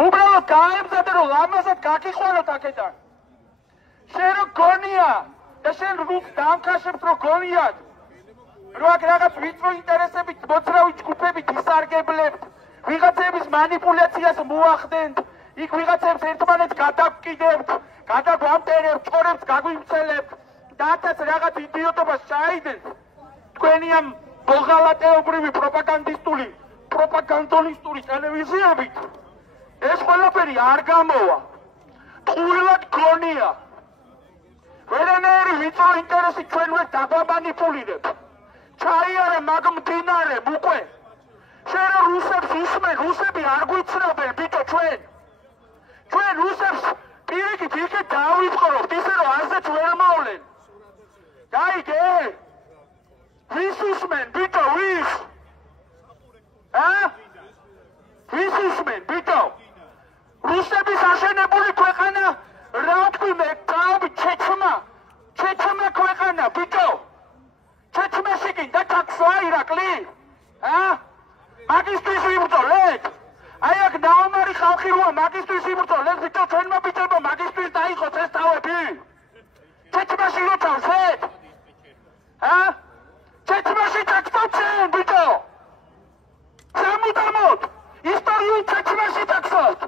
უბრალოდ გაემზადე რომ ლამაზად გაგიყვანოთ აქედან. შენ რო გონია და შენ რუს დამქაშებს რო გონიათ რომ აქ რაღაც ვიწრო ინტერესებით მოძრავი ჯგუფებით ისარგებლებთ, ვიღაცების манипуляციას მოახდენთ, იქ ვიღაცებს ერთმანეთს გადაგკიდებთ, გადაგვამტერებთ, ჭორებს გაგვიმცელებთ და აქაც რაღაც იდიოტობას ჩაიდენთ. თქვენი ამ ბოღალატეობრივი პროპაგანდისტული ტელევიზიებით ეს ყველაფერი არ გამოვა. ტყუილად გონია. ვერანაირი ვიწრო ინტერესი ჩვენ ვერ დაგვამანიპულირებ. ჩაიარა მაგ მდინარემ უკვე. შენ რუსებს უსმენ, რუსები არ გვიცნობენ ბიჭო ჩვენ. ჩვენ რუსებს პირიქით იქეთ დავიფყრობთ, ისე რომ არცეც ვერ მოვლენ. გაიგე? ვის უსმენ ბიჭო, ვის? ვის უსმენ ბიჭო? რუსების აშენებული ქვეყანა რა ვთქვი მე, ჩეჩმა ქვეყანა ბიჭო. ჩეჩმაში გინდა ჩაქსვა ირაკლი? მაგისტრის ვიბრძოლეთ? აი აქ ნაომარი ხალხი როა მაგისტრის ვიბრძოლეთ, ბიჭო ჩვენმა ბიჭებმა მაგისტრის დაიხოთ ეს თავები? ჩეჩმაში რო ჩავსეთ? ჩეჩმაში ჩაქსვავთ ბიჭო? სამუდამოდ ისტორიულ ჩეჩმაში ჩაქსვავთ.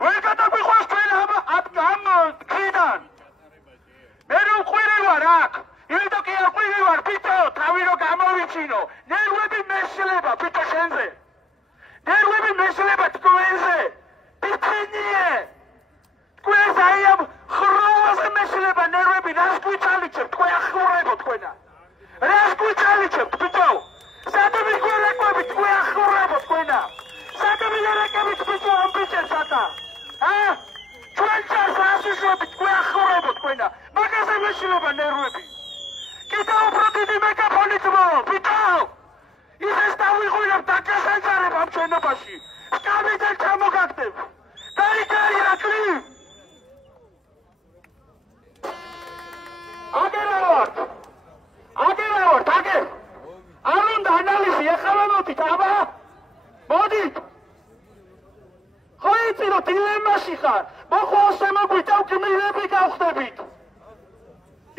ვერ გადაგვიყვანს თქვენ ამ დღიდან. მე რო ყვირი ვარ აქ, იმიტომ კი არ ყვირი ვარ ბიჭო, თავი რო გამოვიჩინო. ნერვები მეშლება ბიჭო შენზე. ნერვები მეშლება თქვენზე. ბიჭინიე. თქვენ აი ამ ხროვაზე მეშლება ნერვები, რას გვიჩალიჩებთ, თქვენ ახურებო თქვენა. რას გვიჩალიჩებთ ბიჭო? სადები გველეკვებით, თქვენ ახურებო თქვენა. სადები ლერეკებით ბიჭო ამ ბიჭებს აკა. ჩვენ ჩარს ასუშვებით, თქვენ ახურებო თქვენა. მაგაზე მეშლება ნერვები. კიდევ უფრო დიდი მეგაფონით ბიჭო! ისეს დავიღვირებ დაგასაჯარებ ამ ჩვენობაში. სკამიდან ჩამოგაგდებ. გაიგე ირაკლი? აგერავართ. არ უნდა ანალიზი, ახლა მოდით, აბა? მოდით. ხო იცი რომ დილემაში ხარ, მოხო შემოგვიწევ გმირები გავხდებით.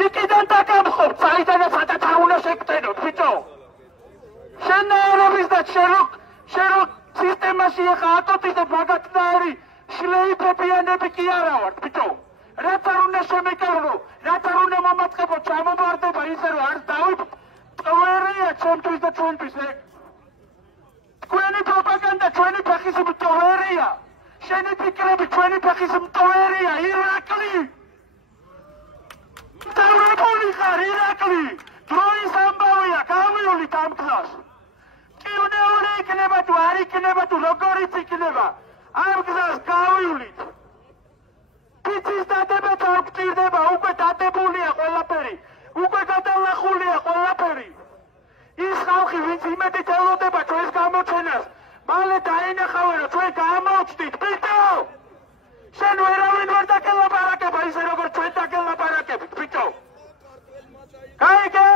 იქიდან დაგამხობ, საიდანაც სადაც არ უნდა შეგტენოთ, ბიჭო. შენაერების და შენ რო სისტემაში ახლა აკოტიზებ მაგათნაირი შლეიფებიანები კი არა ვართ, ბიჭო. რაც არ უნდა შემეკევლო, რაც არ უნდა მომაწყებო, ჩამომარდება ისე რომ არ დავით, ტვერია ჩემთვის და ჩვენთვის ეგ. თქვენი პროპაგანდა, ჩვენი ფეხის მტვერია. შენი ფიქრები, ჩვენი ფეხის მტვერია, ირაკლი. დავრებული ხარ, ირაკლი. დროის ამბავია, გავივლით ამ დღას. კიუნეული იქნება თუ არ იქნება თუ როგორიც იქნება, ამ გზას გავივლით. პიცის დადებაც არ გჭირდება, უკვე დადებულია ყველაფერი, უკვე გადალახულია ყველაფერი. ის ხალხი, ვინც იმედით ელოდება ჩვენს გამოჩენას, მალე დაინახავენ, რომ ჩვენ გამოვჩდით, ბიჭო! შენ ვერავინ ვერ დაგელაპარაკება, ისე როგორც ჩვენ დაგელაპარაკებით, ბიჭო! გაიგე?